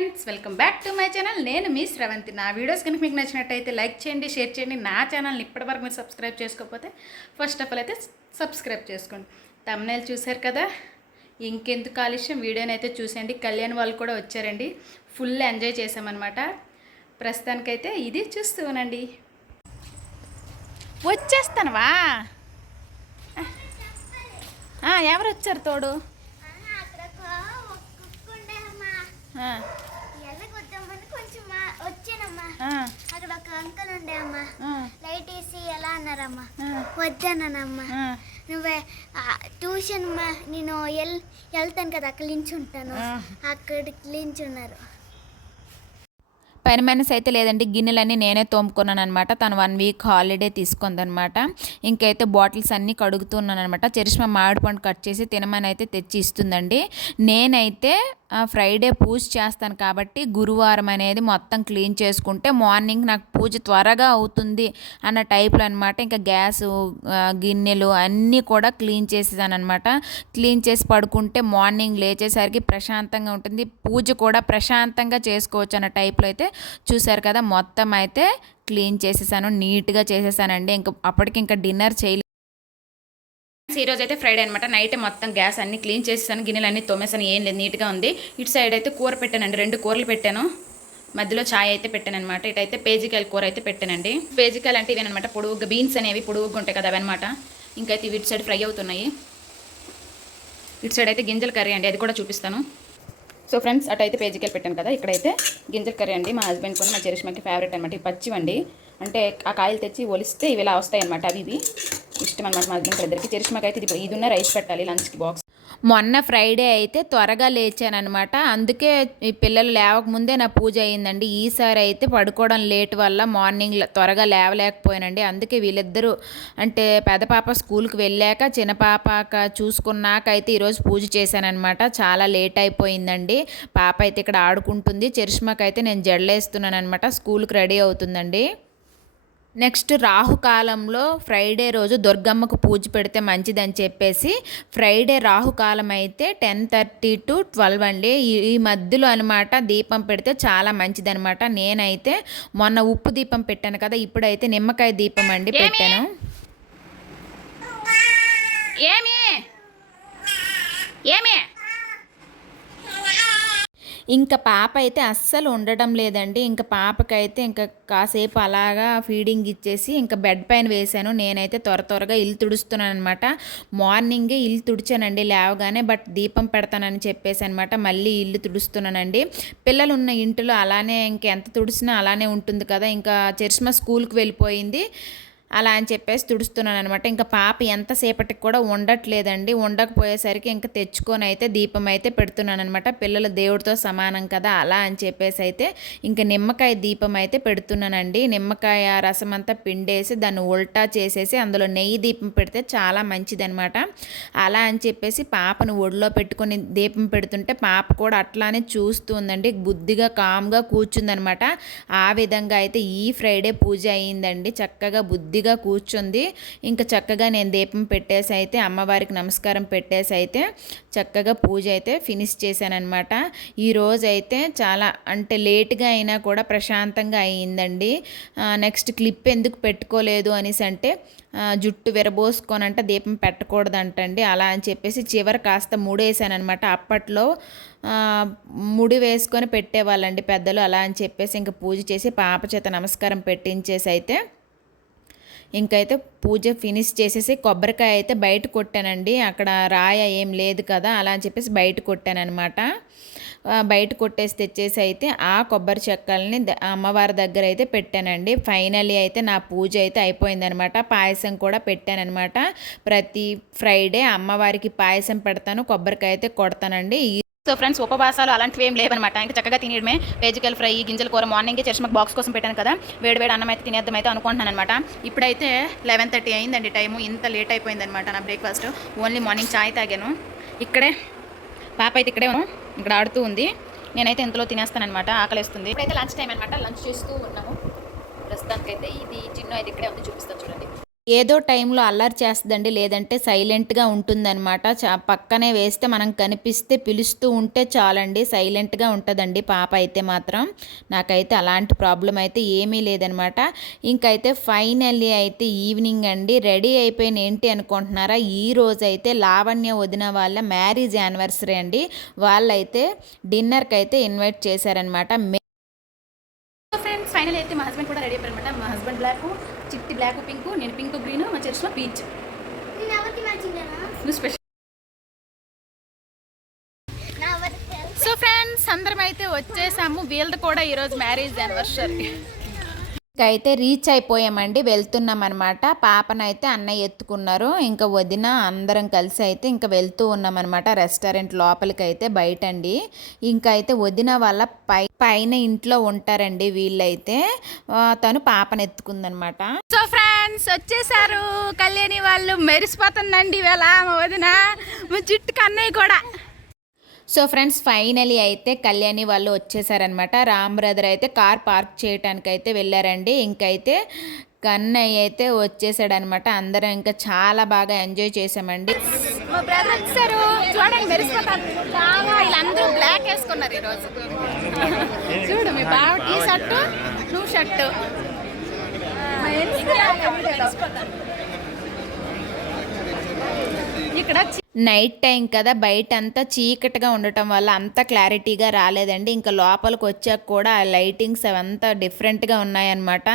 Friends welcome back to my channel. నేను మీ శ్రవంతి నా వీడియోస్ కనుక మీకు నచ్చినట్టయితే లైక్ చేయండి షేర్ చేయండి. నా ఛానల్ని ఇప్పటివరకు మీరు సబ్స్క్రైబ్ చేసుకోకపోతే ఫస్ట్ ఆఫ్ ఆల్ అయితే సబ్స్క్రైబ్ చేసుకోండి. తమ్నేల్ చూశారు కదా? ఇంకెందుకు కాలుష్యం? వీడియోని అయితే చూసేయండి. కళ్యాణ్ వాళ్ళు కూడా వచ్చారండి. ఫుల్ ఎంజాయ్ చేసామన్నమాట ప్రస్తుతానికైతే ఇది చూస్తూ ఉండండి. వచ్చేస్తానవా? ఎవరు వచ్చారు తోడు ఒక కుక్క ఉండే అమ్మా ఆ, ఎల్లగొద్దామని కొంచెం మా- వచ్చానమ్మా ఆ, అక్కడ ఒక అంకల్ ఉండే అమ్మా ఆ, లైట్ వేసి వద్దన్నానమ్మా ఆ. నువ్వే ట్యూషన్ మా నేను ఎల్ వెళ్తాను కదా అక్కడ ఉంటాను ఆ. అక్కడికి ఉన్నారు పని మైనస్ అయితే లేదండి. గిన్నెలన్నీ నేనే తోముకున్నాను అనమాట తను వన్ వీక్ హాలిడే తీసుకుందనమాట ఇంకైతే బాటిల్స్ అన్నీ కడుగుతున్నాను అనమాట చరిష్మా మామిడి పండు కట్ చేసి తినమని అయితే తెచ్చి ఇస్తుందండి. నేనైతే ఫ్రైడే పూజ చేస్తాను కాబట్టి గురువారం అనేది మొత్తం క్లీన్ చేసుకుంటే మార్నింగ్ నాకు పూజ త్వరగా అవుతుంది అన్న టైప్లో అనమాట ఇంకా గ్యాస్ గిన్నెలు అన్నీ కూడా క్లీన్ చేసేసాను అనమాట క్లీన్ చేసి పడుకుంటే మార్నింగ్ లేచేసరికి ప్రశాంతంగా ఉంటుంది. పూజ కూడా ప్రశాంతంగా చేసుకోవచ్చు అన్న టైప్లో అయితే చూసారు కదా మొత్తం అయితే క్లీన్ చేసేసాను నీట్గా చేసేసానండి. ఇంకా అప్పటికి ఇంకా డిన్నర్ చేయలేదు. ఈ రోజు అయితే ఫ్రైడే అనమాట నైట్ మొత్తం గ్యాస్ అన్ని క్లీన్ చేసేసాను గిన్నెలు అన్ని తోమేసాను ఏం లేదు నీట్గా ఉంది. ఇటు సైడ్ అయితే కూర పెట్టానండి రెండు కూరలు పెట్టాను. మధ్యలో చాయ్ అయితే పెట్టాను అనమాట ఇటైతే పేజికాయల కూర అయితే పెట్టానండి. పేజికాయలు అంటే ఇవేనమాట పొడుగు బీన్స్ అనేవి పొడుగుగా ఉంటాయి కదా అవన్నమాట. ఇంకైతే ఇవి ఇటు సైడ్ ఫ్రై అవుతున్నాయి. ఇటు సైడ్ అయితే గింజల కర్రీ అండి అది కూడా చూపిస్తాను. సో ఫ్రెండ్స్ అటైతే పేజీకి పెట్టాను కదా. ఇక్కడైతే గింజల కర్రీ అండి. మా హస్బెండ్ కూడా మా చెరిష్మకి ఫేవరెట్ అనమాట ఇవి పచ్చివండి అంటే ఆ కాయలు తెచ్చి ఒలిస్తే ఇవి ఇలా వస్తాయి అనమాట అవి ఇవి. ఇష్టం అనమాట మా హస్బెండ్ ఇద్దరికి. చెరిష్మకి అయితే ఇది ఇది ఉన్న రైస్ పెట్టాలి లంచ్కి బాక్స్ మొన్న ఫ్రైడే అయితే త్వరగా లేచానమాట అందుకే ఈ పిల్లలు లేవకముందే నా పూజ అయ్యిందండి ఈసారి అయితే పడుకోవడం లేట్ వల్ల మార్నింగ్ త్వరగా లేవలేకపోయానండి. అందుకే వీళ్ళిద్దరూ అంటే పెద్ద పాప స్కూల్కి వెళ్ళాక చిన్న పాప చూసుకున్నాక అయితే ఈరోజు పూజ చేశానమాట చాలా లేట్ అయిపోయిందండి. పాప అయితే ఇక్కడ ఆడుకుంటుంది. చరిష్మాకైతే నేను జడలేస్తున్నాను అనమాట స్కూల్కి రెడీ అవుతుందండి. నెక్స్ట్ రాహుకాలంలో ఫ్రైడే రోజు దుర్గమ్మకు పూజ పెడితే మంచిదని చెప్పేసి ఫ్రైడే రాహుకాలం అయితే టెన్ థర్టీ టు ట్వెల్వ్ అండి. ఈ ఈ మధ్యలో అనమాట దీపం పెడితే చాలా మంచిదనమాట నేనైతే మొన్న ఉప్పు దీపం పెట్టాను కదా ఇప్పుడైతే నిమ్మకాయ దీపం అండి? పెట్టాను. ఏమి? ఏమి? ఇంకా పాప అయితే అస్సలు ఉండడం లేదండి. ఇంకా పాపకైతే ఇంకా కాసేపు అలాగా ఫీడింగ్ ఇచ్చేసి ఇంకా బెడ్ పైన వేశాను. నేనైతే త్వర త్వరగా ఇల్లు తుడుస్తున్నాను అనమాట మార్నింగే ఇల్లు తుడిచానండి లేవగానే బట్ దీపం పెడతానని చెప్పేసి అనమాట మళ్ళీ ఇల్లు తుడుస్తున్నానండి. పిల్లలు ఉన్న ఇంటిలో అలానే ఇంకెంత తుడిచినా అలానే ఉంటుంది కదా. ఇంకా చరిష్మా స్కూల్కి వెళ్ళిపోయింది. అలా అని చెప్పేసి తుడుస్తున్నాను అనమాట ఇంకా పాప ఎంతసేపటికి కూడా ఉండట్లేదండి. ఉండకపోయేసరికి ఇంకా తెచ్చుకొని అయితే దీపం అయితే పెడుతున్నాను అనమాట పిల్లలు దేవుడితో సమానం కదా అలా అని చెప్పేసి అయితే ఇంకా నిమ్మకాయ దీపం అయితే పెడుతున్నానండి. నిమ్మకాయ రసం అంతా పిండేసి దాన్ని ఉల్టా చేసేసి అందులో నెయ్యి దీపం పెడితే చాలా మంచిదనమాట అలా అని చెప్పేసి పాపను ఒడిలో పెట్టుకొని దీపం పెడుతుంటే పాప కూడా అట్లానే చూస్తూ ఉందండి బుద్ధిగా కామ్గా కూర్చుందనమాట ఆ విధంగా అయితే ఈ ఫ్రైడే పూజ అయ్యిందండి చక్కగా బుద్ధి బుద్ధిగా కూర్చుంది. ఇంకా చక్కగా నేను దీపం పెట్టేసి అయితే అమ్మవారికి నమస్కారం పెట్టేసి అయితే చక్కగా పూజ అయితే ఫినిష్ చేశానమాట ఈరోజు అయితే చాలా అంటే లేట్గా అయినా కూడా ప్రశాంతంగా అయ్యిందండి నెక్స్ట్ క్లిప్ ఎందుకు పెట్టుకోలేదు అనేసి అంటే జుట్టు జుట్టు విరబోసుకోనంట దీపం పెట్టకూడదంటండి. అలా అని చెప్పేసి చివరి కాస్త ముడేసానమాట అప్పట్లో ముడి వేసుకొని పెట్టేవాళ్ళండి పెద్దలు. అలా అని చెప్పేసి ఇంకా పూజ చేసి పాప చేత నమస్కారం పెట్టించేసి అయితే ఇంకైతే పూజ ఫినిష్ చేసేసి కొబ్బరికాయ అయితే బయట కొట్టానండి. అక్కడ రాయ ఏం లేదు కదా అలా అని చెప్పేసి బయట కొట్టానమాట బయట కొట్టేసి తెచ్చేసి అయితే ఆ కొబ్బరి చెక్కల్ని అమ్మవారి దగ్గర అయితే పెట్టానండి. ఫైనలీ అయితే నా పూజ అయితే అయిపోయిందనమాట పాయసం కూడా పెట్టానన్నమాట. ప్రతి ఫ్రైడే అమ్మవారికి పాయసం పెడతాను కొబ్బరికాయ అయితే కొడతానండి. సో ఫ్రెండ్స్ ఉపవాసాలు అలాంటివి ఏం లేవన్నమాట. ఇంకా చక్కగా తినడమే వెజికల్ ఫ్రై గింజల కూర మార్నింగే చర్చమకు బాక్స్ కోసం పెట్టాను కదా. వేడి వేడి అన్నం అయితే తినేద్దాం అయితే అనుకుంటున్నాను అనమాట ఇప్పుడైతే లెవెన్ థర్టీ అయిందండి టైము. ఇంత లేట్ అయిపోయిందనమాట నా బ్రేక్ఫాస్ట్. ఓన్లీ మార్నింగ్ చాయ్ తాగాను. ఇక్కడే పాప అయితే ఇక్కడే ఇక్కడ ఆడుతూ ఉంది. నేనైతే ఇంతలో తినేస్తానమాట ఆకలిస్తుంది. ఇప్పుడైతే లంచ్ టైం అనమాట లంచ్ చేస్తూ ఉన్నాము. ప్రస్తుతానికైతే ఇది చిన్న అయితే ఇక్కడే ఉంది. చూపిస్తాను చూడండి. ఏదో టైంలో అల్లరి చేస్తుందండి లేదంటే సైలెంట్గా ఉంటుందన్నమాట. చా పక్కనే వేస్తే మనం కనిపిస్తే పిలుస్తూ ఉంటే చాలండి సైలెంట్గా ఉంటుందండి పాప అయితే మాత్రం. నాకైతే అలాంటి ప్రాబ్లం అయితే ఏమీ లేదనమాట ఇంకైతే ఫైనల్లీ అయితే ఈవినింగ్ అండి. రెడీ అయిపోయిన ఏంటి అనుకుంటున్నారా? ఈ రోజు అయితే లావణ్య వదిన వాళ్ళ మ్యారేజ్ యానివర్సరీ అండి. వాళ్ళైతే డిన్నర్కి అయితే ఇన్వైట్ చేశారనమాట ఫైనల్ అయితే మా హస్బెండ్ కూడా రెడీ అయిపోయారు అనమాట. మా హస్బెండ్ బ్లాక్ చిట్టి బ్లాక్ పింక్. నేను పింక్ గ్రీన్ మా చర్చ్లో పీచ్. నువ్వు స్పెషల్ సో ఫ్రెండ్స్ అందరం అయితే వచ్చేసాము. వీళ్ళది కూడా ఈరోజు మ్యారేజ్ యానివర్సరీ. అయితే రీచ్ అయిపోయామండి వెళ్తున్నాం అనమాట పాపనైతే అన్నయ్య ఎత్తుకున్నారు. ఇంకా వదిన అందరం కలిసి అయితే ఇంకా వెళ్తూ ఉన్నామన్నమాట రెస్టారెంట్ లోపలికి అయితే బయట అండి ఇంకా అయితే వదిన వాళ్ళ పై పైన ఇంట్లో ఉంటారండి వీళ్ళైతే. తను పాపను ఎత్తుకుందనమాట సో ఫ్రెండ్స్ వచ్చేసారు. కళ్యాణి వాళ్ళు మెరిసిపోతుందండి ఇవాళ మా వదిన. మా జిట్టు కూడా. సో ఫ్రెండ్స్ ఫైనలీ అయితే కళ్యాణి వాళ్ళు వచ్చేసారనమాట రామ్ బ్రదర్ అయితే కార్ పార్క్ చేయడానికి అయితే వెళ్ళారండి. ఇంకైతే కన్నయ్య అయితే వచ్చేసాడనమాట అందరం ఇంకా చాలా బాగా ఎంజాయ్ చేసామండి. మా బ్రదర్ వచ్చారు. చూడండి మెరిసిపోతారు. వీళ్ళందరూ బ్లాక్ వేసుకున్నారు ఈరోజు. చూడు మీ బావ టీ షర్టు నువ్వు షర్టు. ఇక్కడ నైట్ టైం కదా బయట అంతా చీకటిగా ఉండటం వల్ల అంత క్లారిటీగా రాలేదండి. ఇంకా లోపలికి వచ్చాక కూడా ఆ లైటింగ్స్ అవంతా డిఫరెంట్గా ఉన్నాయన్నమాట.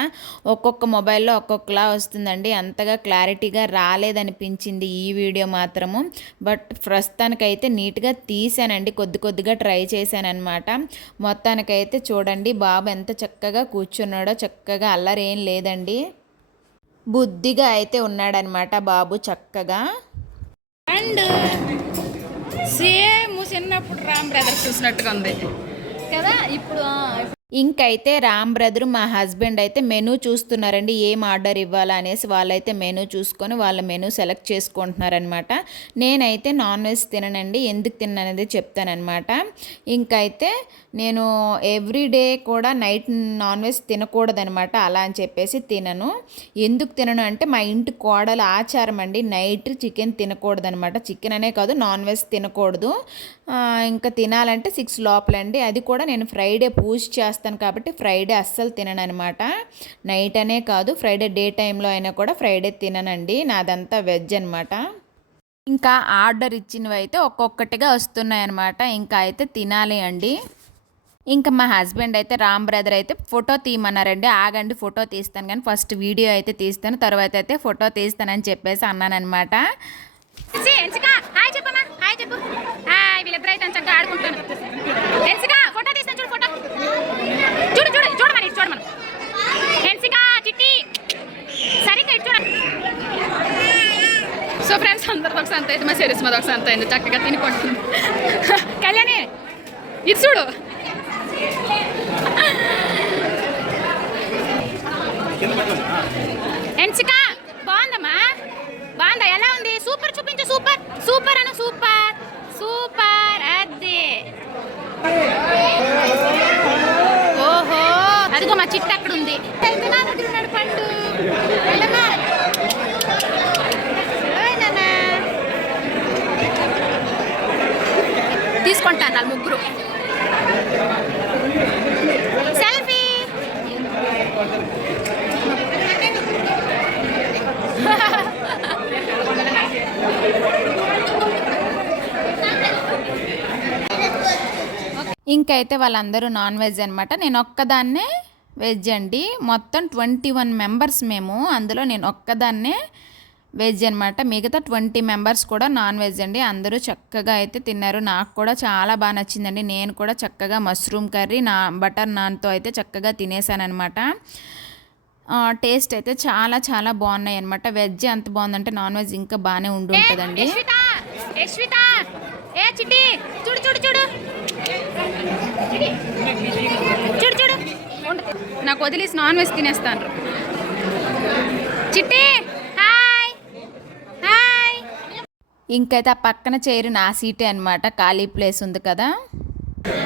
ఒక్కొక్క మొబైల్లో ఒక్కొక్కలా వస్తుందండి. అంతగా క్లారిటీగా రాలేదనిపించింది ఈ వీడియో మాత్రము. బట్ ప్రస్తుతానికైతే నీట్గా తీసానండి కొద్ది కొద్దిగా ట్రై చేశానమాట మొత్తానికైతే చూడండి బాబు ఎంత చక్కగా కూర్చున్నాడో చక్కగా అల్లరేం లేదండి. బుద్ధిగా అయితే ఉన్నాడనమాట బాబు చక్కగా. అండ్ సేమ్ చిన్నప్పుడు రామ్ బ్రదర్స్ చూసినట్టుగా ఉంది. కదా? ఇప్పుడు ఇంకైతే రామ్ బ్రదర్ మా హస్బెండ్ అయితే మెనూ చూస్తున్నారండి ఏం ఆర్డర్ ఇవ్వాలా అనేసి వాళ్ళైతే మెనూ చూసుకొని వాళ్ళ మెనూ సెలెక్ట్ చేసుకుంటున్నారనమాట నేనైతే నాన్ వెజ్ తిననండి ఎందుకు తిననేది చెప్తానమాట ఇంకైతే నేను ఎవ్రీడే కూడా నైట్ నాన్ వెజ్ తినకూడదనమాట అలా అని చెప్పేసి తినను. ఎందుకు తినను అంటే మా ఇంటి కోడల ఆచారం అండి నైట్ చికెన్ తినకూడదనమాట చికెన్ అనే కాదు నాన్ వెజ్ తినకూడదు. ఇంకా తినాలంటే సిక్స్ లోపలండి. అది కూడా నేను ఫ్రైడే పూజ చేస్తాను. కాబట్టి ఫ్రైడే అస్సలు తినను అనమాట నైట్ అనే కాదు ఫ్రైడే డే టైంలో అయినా కూడా ఫ్రైడే తిననండి. నాదంతా వెజ్ అనమాట ఇంకా ఆర్డర్ ఇచ్చినవి అయితే ఒక్కొక్కటిగా వస్తున్నాయి అనమాట ఇంకా అయితే తినాలి అండి. ఇంకా మా హస్బెండ్ అయితే రామ్ బ్రదర్ అయితే ఫోటో తీయమన్నారండి. ఆగండి ఫోటో తీస్తాను కానీ ఫస్ట్ వీడియో అయితే తీస్తాను. తర్వాత అయితే ఫోటో తీస్తానని చెప్పేసి అన్నానమాట ఆడుకుంటాను ఎన్సిక, హాయ్ చెప్పమ్మా హాయ్ చెప్పు హాయ్ వీళ్ళిద్దరు అయితే చక్కగా ఆడుకుంటాను ఎన్సిక ఫోటో తీస్తాను చూడు ఫోటో చూడు చూడు చూడమని ఇటు చూడమని ఎన్సిక చిట్టి సరిగ్గా ఇటు చూడ సో ఫ్రెండ్స్ అందరిది ఒక సంత అయితే మా సిరీస్ మాది ఒక సంత అయింది. చక్కగా తినుకుంటుంది కళ్యాణి ఇది చూడు. ఎన్సిక బాగుందమ్మా? బాగుందా? ఎలా ఉంది? సూపర్ చూపించు సూపర్. సూపర్ అను సూపర్. సూపర్ అది ఓహో అదిగో మా చిట్ట అక్కడ ఉంది అయితే నా దగ్గర ఉన్నాడు పండు వెళ్ళమ్మా. ఓయ్ నాన్న. తీసుకుంటాను వాళ్ళు ముగ్గురు. సెల్ఫీ! ఇంకైతే వాళ్ళందరూ నాన్ వెజ్ అనమాట నేను ఒక్కదాన్నే వెజ్ అండి. మొత్తం ట్వంటీ వన్ మెంబర్స్ మేము. అందులో నేను ఒక్కదాన్నే వెజ్ అనమాట మిగతా ట్వంటీ మెంబర్స్ కూడా నాన్ వెజ్ అండి. అందరూ చక్కగా అయితే తిన్నారు. నాకు కూడా చాలా బాగా నచ్చిందండి. నేను కూడా చక్కగా మష్రూమ్ కర్రీ నా బటర్ నాన్తో అయితే చక్కగా తినేసానమాట టేస్ట్ అయితే చాలా చాలా బాగున్నాయి అనమాట వెజ్ ఎంత బాగుందంటే నాన్ వెజ్ ఇంకా బాగానే ఉండి ఉంటుందండి. చూడు చూడు చూడు. చూడు. నాకు వదిలేసి నాన్ వెజ్ తినేస్తాను. చిట్టి ఇంకైతే ఆ పక్కన చైర్ నా సీటే అనమాట ఖాళీ ప్లేస్ ఉంది కదా.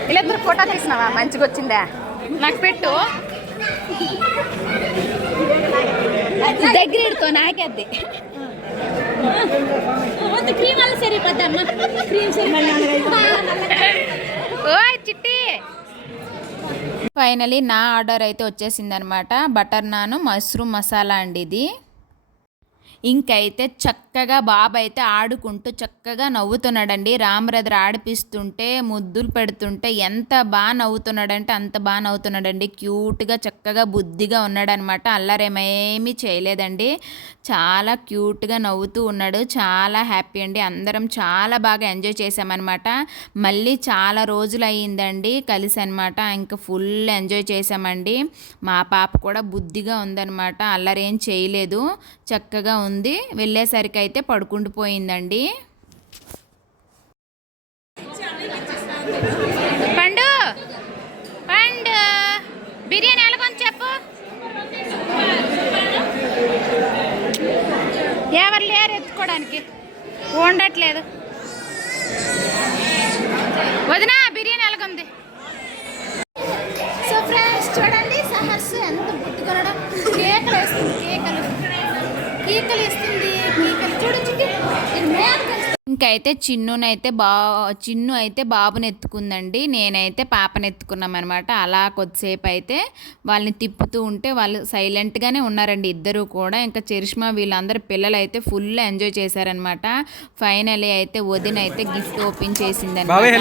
వీళ్ళిద్దరు ఫోటో తీసినావా? మంచిగా వచ్చిందా నాకు పెట్టు. దగ్గర ఇడుకో నాకేద్ది క్రీమ్ వల్ల సరిపోద్దమ్మా క్రీమ్ ఓయ్ చిట్టి. ఫైనలీ నా ఆర్డర్ అయితే వచ్చేసిందనమాట బటర్ నాన్ మష్రూమ్ మసాలా అండి ఇది. ఇంకైతే చక్కగా బాబు అయితే ఆడుకుంటూ చక్కగా నవ్వుతున్నాడండి. రామరథర్ ఆడిపిస్తుంటే ముద్దులు పెడుతుంటే ఎంత బాగా నవ్వుతున్నాడంటే అంత బాగా నవ్వుతున్నాడండి. క్యూట్గా చక్కగా బుద్ధిగా ఉన్నాడనమాట. అల్లరేమేమీ చేయలేదండి. చాలా క్యూట్గా నవ్వుతూ ఉన్నాడు. చాలా హ్యాపీ అండి. అందరం చాలా బాగా ఎంజాయ్ చేసామన్నమాట మళ్ళీ చాలా రోజులు అయ్యిందండి కలిసి అనమాట ఇంకా ఫుల్ ఎంజాయ్ చేసామండి మా పాప కూడా బుద్ధిగా ఉందన్నమాట అల్లరేం చేయలేదు. చక్కగా ఉంది. వెళ్ళేసరికి అయితే పడుకుండిపోయిందండి పండు! పండు! బిర్యానీ ఎలా కొంచెం చెప్పు. ఎవరు లేరు ఎత్తుకోవడానికి. ఉండట్లేదు. వదినా! ఇంకైతే చిన్నునైతే బా చిన్ను అయితే బాబుని ఎత్తుకుందండి నేనైతే పాపని ఎత్తుకున్నాం అనమాట అలా కొద్దిసేపు అయితే వాళ్ళని తిప్పుతూ ఉంటే వాళ్ళు సైలెంట్గానే ఉన్నారండి ఇద్దరు కూడా. ఇంకా చరిష్మా వీళ్ళందరూ పిల్లలు అయితే ఫుల్ ఎంజాయ్ చేశారనమాట. ఫైనలీ అయితే వదిన అయితే గిఫ్ట్ ఓపెన్ చేసింది బాబాయ్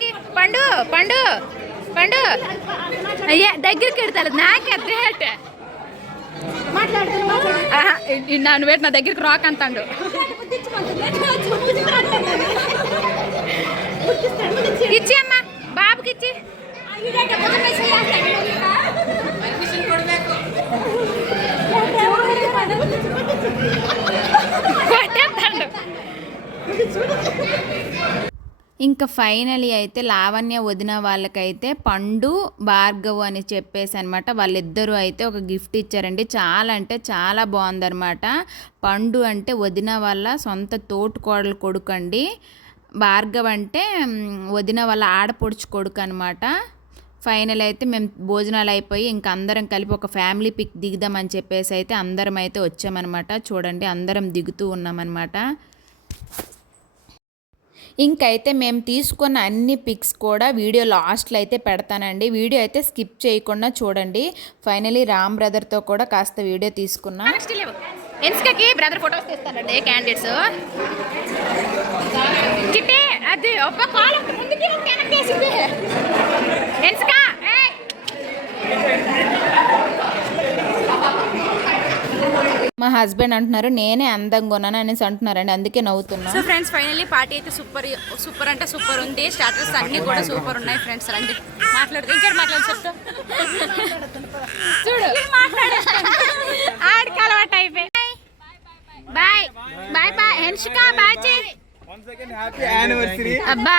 దగ్గరికి పండు పండు పండు. అయ్యా దగ్గరికి ఎడతాడు నాకే అదేట నన్ను పెట్టి నా దగ్గరికి రాక్ అంటాడు. ఇచ్చి అమ్మా బాబుకి ఇచ్చి. కొట్టేస్తాడు. ఇంకా ఫైనలీ అయితే లావణ్య వదిన వాళ్ళకైతే పండు భార్గవ్ అని చెప్పేసి అనమాట వాళ్ళిద్దరూ అయితే ఒక గిఫ్ట్ ఇచ్చారండి. చాలా అంటే చాలా బాగుందనమాట పండు అంటే వదిన వాళ్ళ సొంత తోటికోడలు కొడుకు అండి. భార్గవ్ అంటే వదిన వాళ్ళ ఆడపొడుచు కొడుకు అనమాట ఫైనల్ అయితే మేము భోజనాలు అయిపోయి ఇంకా అందరం కలిపి ఒక ఫ్యామిలీ పిక్ దిగుదామని చెప్పేసి అయితే అందరం అయితే వచ్చామన్నమాట. చూడండి అందరం దిగుతూ ఉన్నామన్నమాట. ఇంకైతే మేము తీసుకున్న అన్ని పిక్స్ కూడా వీడియో లాస్ట్లో అయితే పెడతానండి. వీడియో అయితే స్కిప్ చేయకుండా చూడండి. ఫైనలీ రామ్ బ్రదర్తో కూడా కాస్త వీడియో తీసుకున్నా. నెక్స్ట్ ఎన్స్కకి బ్రదర్ ఫోటోస్ తీస్తానండి క్యాండిడేట్స్ చిట్టి అది ఒక్క కాలం ముందుకి వెనక్కి వేసింది ఎన్స్కా మా హస్బెండ్ అంటున్నారు నేనే అందంగా ఉన్నాను అనేసి అంటున్నారండి అందుకే నవ్వుతున్నా. సో ఫ్రెండ్స్ ఫైనల్లీ పార్టీ అయితే సూపర్ సూపర్ అంటే సూపర్ ఉంది. స్టార్టర్స్ అన్ని కూడా సూపర్ ఉన్నాయి ఫ్రెండ్స్ రండి. మాట్లాడదు ఇంకా మాట్లాడు చెప్తా చూడు. ఆడికి అలవాటు అయిపోయి. బాయ్ బాయ్ బాయ్ హెన్షిక బాయ్ చెయ్యి హ్యాపీ యానివర్సరీ అబ్బా.